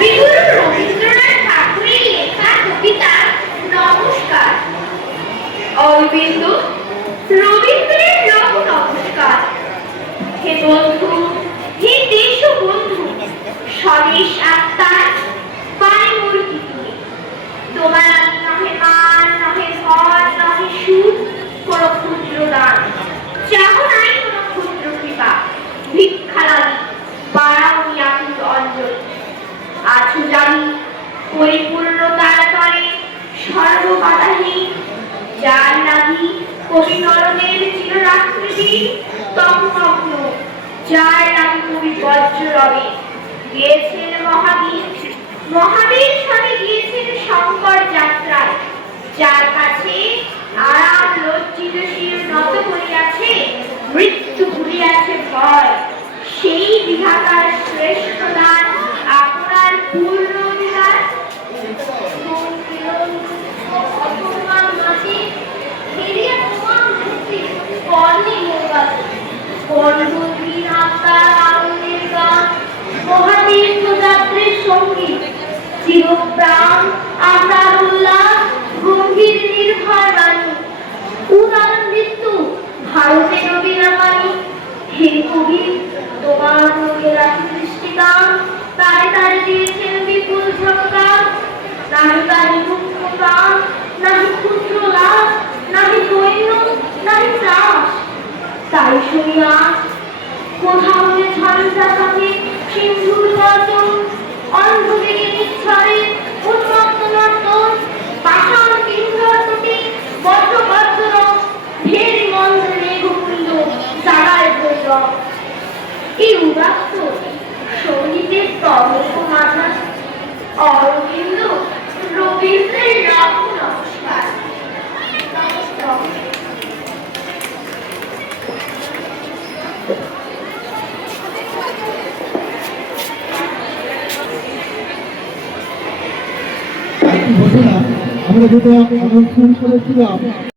কবিগুরু রবীন্দ্রনাথ ঠাকুরের লেখা কবিতা নমস্কার। অরবিন্দু রবীন্দ্রের রব নমস্কার। হে বন্ধু, হে দেশ বন্ধু, স্বদেশ আত্মার পানে মূর্তি তুমি। তোমার নহে মান, নহে ধন, নহে সুখ, কোন ক্ষুদ্র দান, চাহ নাই কোন ক্ষুদ্র কৃপা। ভিক্ষা লাগি বাড়াওনি আকুল অঞ্জলি। আছো জানি পরিপূর্ণতার তরে সর্ববাধাহীন, যার লাগি কবি নরদের চিররাত্রি তমগ্ন, যার লাগি কবি বজ্র রবে গিয়েছেন মহাবীর। মহাবীর সবে গিয়েছেন শঙ্কর যাত্রায়, যার কাছে আরাম লজ্জিত শির নত করিয়াছে, মৃত্যু ভুলিয়াছে ভয়। সেই বিধাতার শ্রেষ্ঠ দান আপনার পূর্ণ অধিকার। মহাতীর্থযাত্রীর সঙ্গী চিরপ্রাণ আপনার উল্লাস, গম্ভীর নির্ভয় বাণী, উদার মৃত্যু ভারতের অবিরামানী। হে কবি, তোমার মুখে রাখি দৃষ্টিকান, তারে তারে দিয়েছেন বিপুল ঝঙ্কার। নাহি তারি মুক্ত প্রাণ, নাহি ক্ষুদ্র লাভ, নাহি দৈন্য, নাহি ত্রাস। তাই শুনিয়া কোথাও যে ঝঞ্ঝা থাকে সিন্ধুর গর্জন, অন্ধবেগে নিচ্ছরে উন্মত্ত নর্তন, পাষাণ পিঞ্জর দুটি বজ্রবজ্র, ভেরি মন্ত্রে মেঘকুণ্ড জাগায় ভৈরব। এই উদাত্ত সঙ্গীতের তরঙ্গ মাঝা অরবিন্দ রবীন্দ্রের রব নমস্কার। আমরা যেটা অনুষ্ঠান করেছিলাম